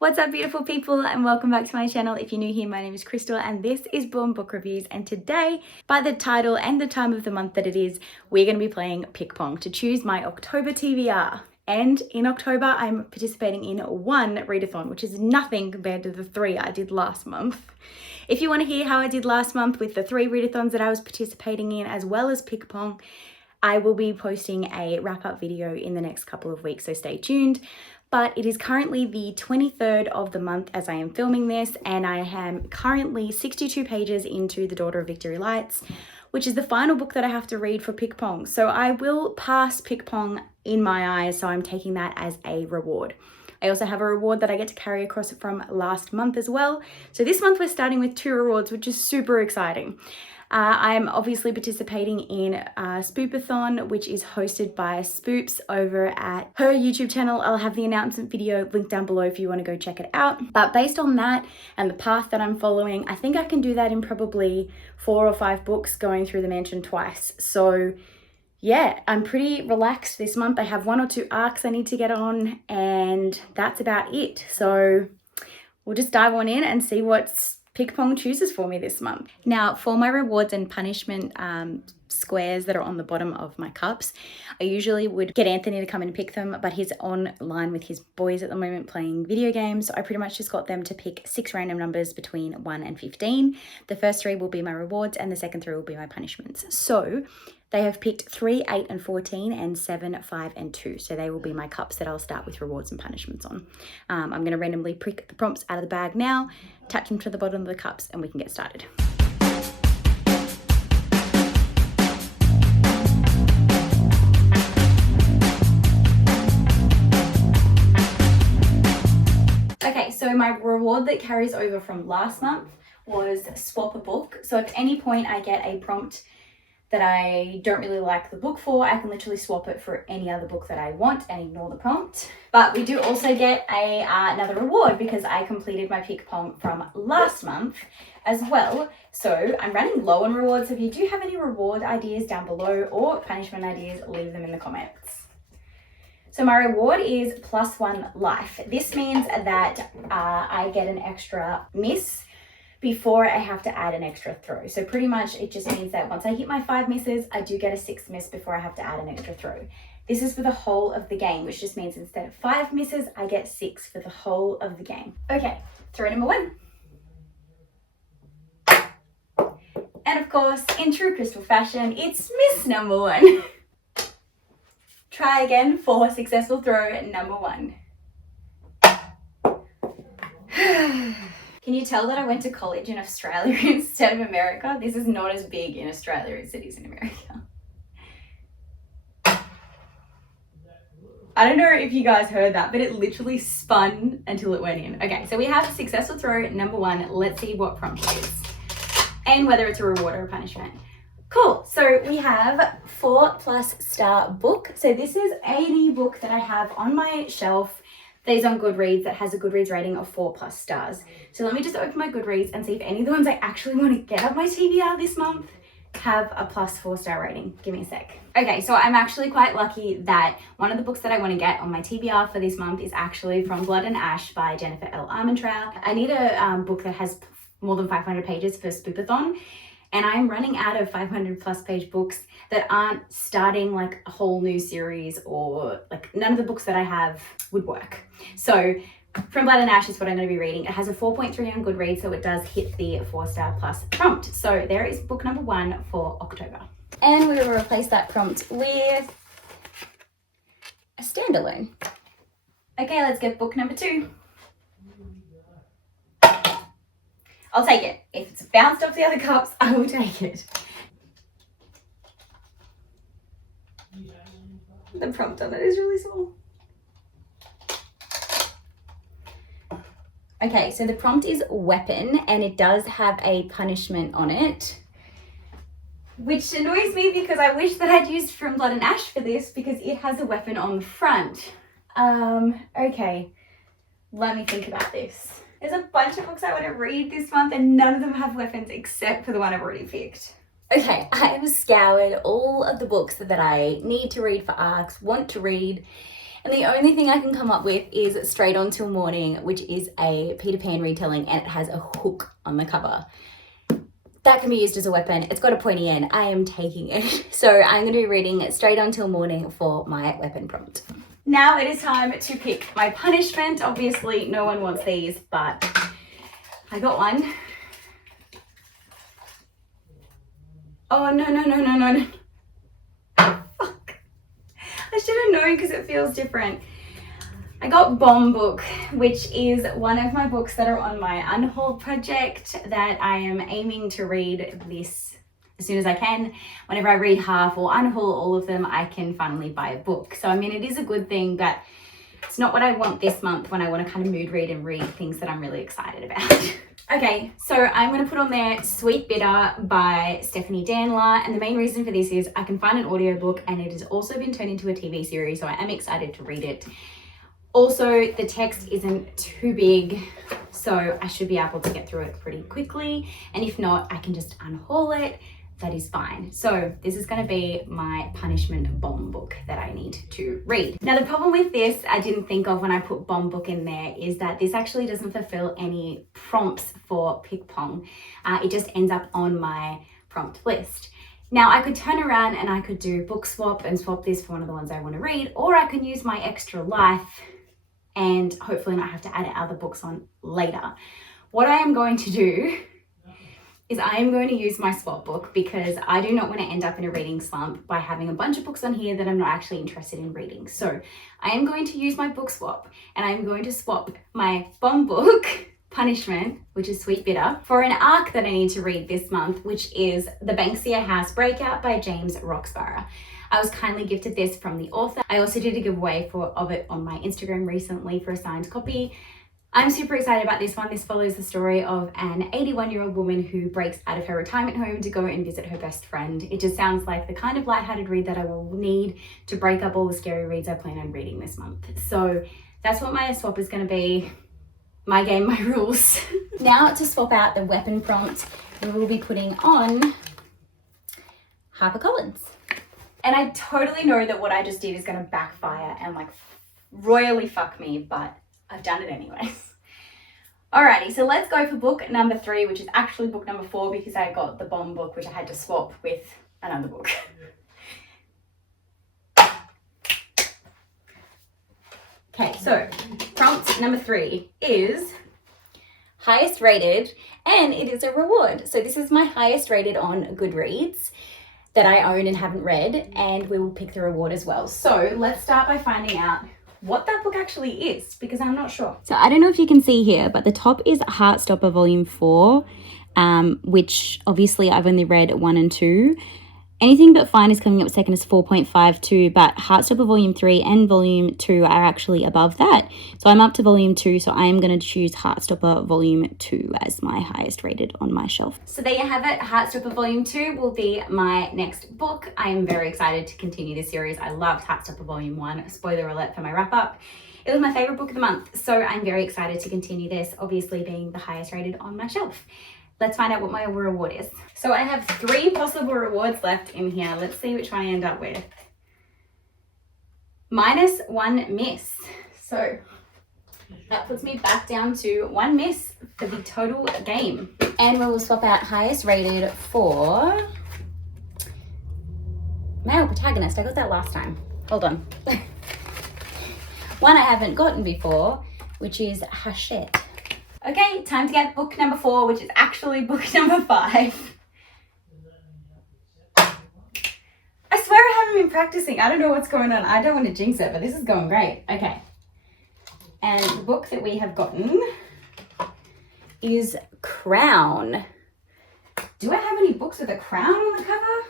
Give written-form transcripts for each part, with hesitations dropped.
What's up, beautiful people, and welcome back to my channel. If you're new here, my name is Crystal and this is Born Book Reviews, and today, by the title and the time of the month that it is, we're going to be playing PickPong to choose my October TBR. And in October, I'm participating in one readathon, which is nothing compared to the 3 I did last month. If you want to hear how I did last month with the 3 readathons that I was participating in, as well as PickPong, I will be posting a wrap-up video in the next couple of weeks, so stay tuned. But it is currently the 23rd of the month as I am filming this, and I am currently 62 pages into The Daughter of Victory Lights, which is the final book that I have to read for PickPong. So I will pass PickPong in my eyes, so I'm taking that as a reward. I also have a reward that I get to carry across from last month as well. So this month we're starting with 2 rewards, which is super exciting. I'm obviously participating in Spoopathon, which is hosted by Spoops over at her YouTube channel. I'll have the announcement video linked down below if you want to go check it out. But based on that and the path that I'm following, I think I can do that in probably 4 or 5 books, going through the mansion twice. So yeah, I'm pretty relaxed this month. I have 1 or 2 arcs I need to get on, and that's about it. So we'll just dive on in and see what's PickPong chooses for me this month. Now, for my rewards and punishment squares that are on the bottom of my cups, I usually would get Anthony to come and pick them, but he's online with his boys at the moment playing video games. So I pretty much just got them to pick 6 random numbers between 1 and 15. The first 3 will be my rewards and the second 3 will be my punishments. So they have picked 3, 8 and 14 and 7, 5 and 2. So they will be my cups that I'll start with rewards and punishments on. I'm going to randomly pick the prompts out of the bag now, attach them to the bottom of the cups, and we can get started. Okay, so my reward that carries over from last month was swap a book. So if at any point I get a prompt that I don't really like the book for, I can literally swap it for any other book that I want and ignore the prompt. But we do also get another reward because I completed my PickPong from last month as well. So I'm running low on rewards. So if you do have any reward ideas down below or punishment ideas, leave them in the comments. So my reward is +1 life. This means that I get an extra miss before I have to add an extra throw. So pretty much it just means that once I hit my 5 misses, I do get a 6th miss before I have to add an extra throw. This is for the whole of the game, which just means instead of 5 misses, I get 6 for the whole of the game. Okay, throw number 1. And of course, in true Crystal fashion, it's miss number 1. Try again for successful throw number 1. Can you tell that I went to college in Australia instead of America? This is not as big in Australia as it is in America. I don't know if you guys heard that, but it literally spun until it went in. Okay, so we have a successful throw number 1. Let's see what prompt it is and whether it's a reward or a punishment. Cool, so we have 4+ star book. So this is any book that I have on my shelf that is on Goodreads that has a Goodreads rating of 4+ stars. So let me just open my Goodreads and see if any of the ones I actually want to get up my TBR this month have a +4 star rating. Give me a sec. Okay, so I'm actually quite lucky that one of the books that I want to get on my TBR for this month is actually From Blood and Ash by Jennifer L. Armentrout. I need a book that has more than 500 pages for Spoopathon, and I'm running out of 500+ page books that aren't starting like a whole new series, or like none of the books that I have would work. So From Blood and Ash is what I'm going to be reading. It has a 4.3 on Goodreads, so it does hit the 4+ prompt. So there is book number 1 for October. And we will replace that prompt with a standalone. Okay, let's get book number 2. I'll take it. If it's bounced off the other cups, I will take it. The prompt on it is really small. Okay, so the prompt is weapon, and it does have a punishment on it, which annoys me because I wish that I'd used From Blood and Ash for this because it has a weapon on the front. Okay, let me think about this. There's a bunch of books I want to read this month and none of them have weapons except for the one I've already picked. Okay, I have scoured all of the books that I need to read for arcs, want to read, And the only thing I can come up with is Straight On Till Morning, which is a Peter Pan retelling, and it has a hook on the cover. That can be used as a weapon. It's got a pointy end. I am taking it. So I'm going to be reading Straight On Till Morning for my weapon prompt. Now it is time to pick my punishment. Obviously, no one wants these, but I got one. Oh, no. Fuck. I should have known because it feels different. I got Bomb Book, which is one of my books that are on my unhaul project that I am aiming to read this as soon as I can. Whenever I read half or unhaul all of them, I can finally buy a book. So, I mean, it is a good thing, but it's not what I want this month when I want to kind of mood read and read things that I'm really excited about. Okay, so I'm going to put on there Sweet Bitter by Stephanie Danler, and the main reason for this is I can find an audiobook and it has also been turned into a TV series, so I am excited to read it. Also, the text isn't too big, so I should be able to get through it pretty quickly, and if not, I can just unhaul it. That is fine. So this is going to be my punishment bomb book that I need to read. Now, the problem with this I didn't think of when I put bomb book in there is that this actually doesn't fulfill any prompts for PickPong. It just ends up on my prompt list. Now, I could turn around and I could do book swap and swap this for one of the ones I want to read, or I can use my extra life and hopefully not have to add other books on later. What I am going to do is I am going to use my swap book because I do not want to end up in a reading slump by having a bunch of books on here that I'm not actually interested in reading. So I am going to use my book swap, and I'm going to swap my bomb book punishment, which is Sweet Bitter, for an arc that I need to read this month, which is The Banksia House Breakout by James Roxburgh. I was kindly gifted this from the author. I also did a giveaway of it on my Instagram recently for a signed copy. I'm super excited about this one. This follows the story of an 81-year-old woman who breaks out of her retirement home to go and visit her best friend. It just sounds like the kind of lighthearted read that I will need to break up all the scary reads I plan on reading this month. So that's what my swap is going to be. My game, my rules. Now to swap out the weapon prompt, we will be putting on HarperCollins. And I totally know that what I just did is going to backfire and like royally fuck me, but I've done it anyways. Alrighty, so let's go for book number 3, which is actually book number 4 because I got the bomb book, which I had to swap with another book. Okay, so prompt number 3 is highest rated, and it is a reward. So this is my highest rated on Goodreads that I own and haven't read, and we will pick the reward as well. So let's start by finding out what that book actually is, because I'm not sure. So I don't know if you can see here, but the top is Heartstopper Volume 4, which obviously I've only read 1 and 2. Anything But Fine is coming up second as 4.52, but Heartstopper Volume 3 and Volume 2 are actually above that. So I'm up to Volume 2, so I am going to choose Heartstopper Volume 2 as my highest rated on my shelf. So there you have it. Heartstopper Volume 2 will be my next book. I am very excited to continue this series. I loved Heartstopper Volume 1. Spoiler alert for my wrap-up. It was my favourite book of the month, so I'm very excited to continue this, obviously being the highest rated on my shelf. Let's find out what my reward is. So I have 3 possible rewards left in here. Let's see which one I end up with. -1 miss. So that puts me back down to 1 miss for the total game. And we will swap out highest rated for male protagonist. I got that last time. Hold on. One I haven't gotten before, which is Hachette. Okay, time to get book number 4, which is actually book number 5. I swear I haven't been practicing. I don't know what's going on. I don't want to jinx it, but this is going great. Okay. And the book that we have gotten is Crown. Do I have any books with a crown on the cover?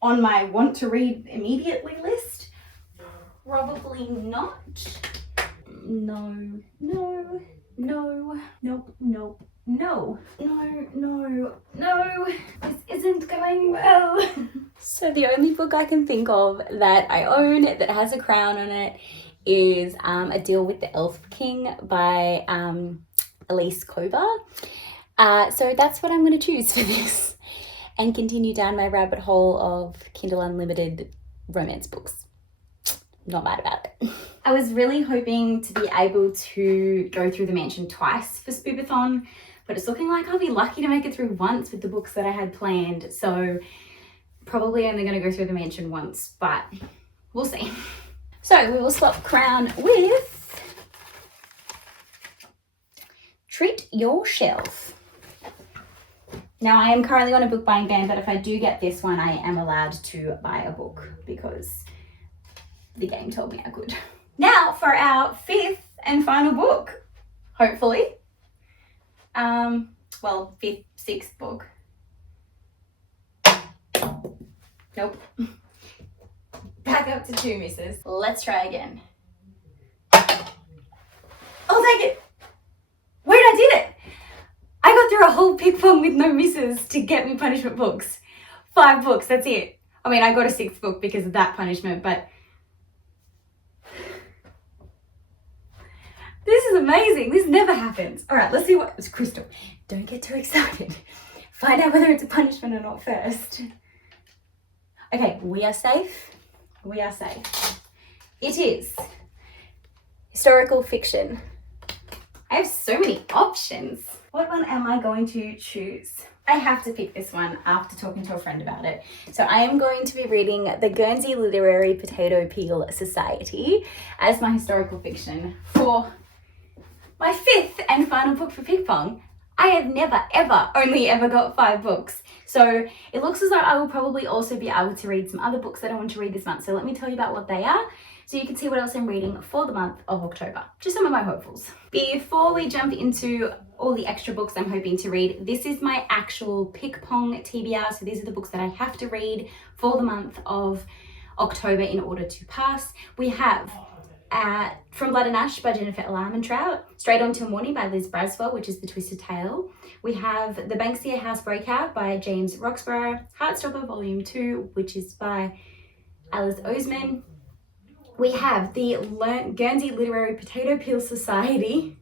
On my want to read immediately list? Probably not. No. This isn't going well. So the only book I can think of that I own that has a crown on it is A Deal with the Elf King by Elise Kober. So that's what I'm going to choose for this and continue down my rabbit hole of Kindle Unlimited romance books. Not mad about it. I was really hoping to be able to go through the mansion twice for Spoopathon, but it's looking like I'll be lucky to make it through once with the books that I had planned. So probably only going to go through the mansion once, but we'll see. So we will swap crown with Treat Your Shelf. Now I am currently on a book buying ban, but if I do get this one, I am allowed to buy a book because the game told me I could. Now for our fifth and final book, hopefully. Well, fifth, sixth book. Nope. Back up to 2 misses. Let's try again. I'll take it. Wait, I did it. I got through a whole PickPong with no misses to get me punishment books. 5 books, that's it. I mean, I got a 6th book because of that punishment, but this is amazing. This never happens. All right, let's see what it's Crystal. Don't get too excited. Find out whether it's a punishment or not first. Okay, we are safe. We are safe. It is historical fiction. I have so many options. What one am I going to choose? I have to pick this one after talking to a friend about it. So I am going to be reading The Guernsey Literary Potato Peel Society as my historical fiction for my 5th and final book for PickPong. I have never, ever, only ever got 5 books. So it looks as though I will probably also be able to read some other books that I want to read this month. So let me tell you about what they are, so you can see what else I'm reading for the month of October. Just some of my hopefuls. Before we jump into all the extra books I'm hoping to read, this is my actual PickPong TBR. So these are the books that I have to read for the month of October in order to pass. We have From Blood and Ash by Jennifer Armentrout, Straight On Till Morning by Liz Braswell, which is The Twisted Tale. We have The Banksia House Breakout by James Roxburgh, Heartstopper Volume 2, which is by Alice Oseman. We have The Guernsey Literary Potato Peel Society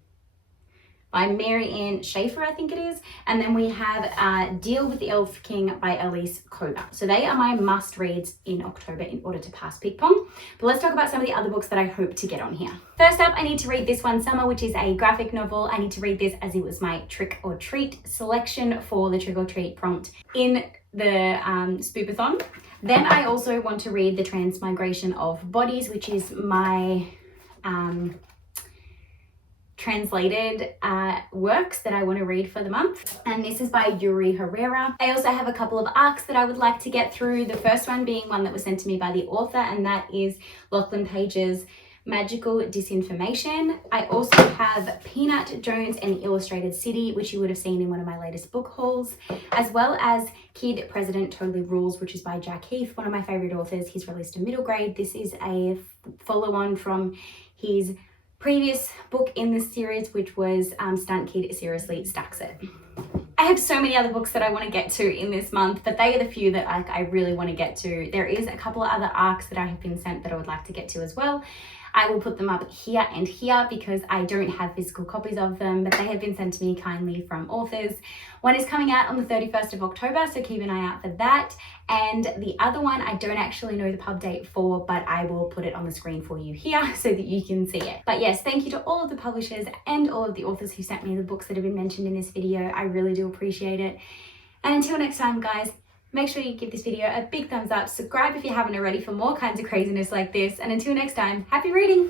by Mary Ann Schaefer, I think it is. And then we have Deal with the Elf King by Elise Koga. So they are my must reads in October in order to pass PickPong. But let's talk about some of the other books that I hope to get on here. First up, I need to read this one, Summer, which is a graphic novel. I need to read this as it was my trick or treat selection for the trick or treat prompt in the Spoopathon. Then I also want to read The Transmigration of Bodies, which is my translated works that I want to read for the month, and this is by Yuri Herrera. I also have a couple of arcs that I would like to get through, the first one being one that was sent to me by the author, and that is Lachlan Page's Magical Disinformation. I also have Peanut Jones and the Illustrated City, which you would have seen in one of my latest book hauls, as well as Kid President Totally Rules, which is by Jack Heath, one of my favorite authors. He's released a middle grade. This is a follow-on from his previous book in this series, which was Stunt Kid Seriously Stacks It. I have so many other books that I want to get to in this month, but they are the few that I really want to get to. There is a couple of other arcs that I have been sent that I would like to get to as well. I will put them up here and here because I don't have physical copies of them, but they have been sent to me kindly from authors. One is coming out on the 31st of October, so keep an eye out for that. And the other one, I don't actually know the pub date for, but I will put it on the screen for you here so that you can see it. But yes, thank you to all of the publishers and all of the authors who sent me the books that have been mentioned in this video. I really do appreciate it. And until next time, guys, make sure you give this video a big thumbs up, subscribe if you haven't already for more kinds of craziness like this, and until next time, happy reading!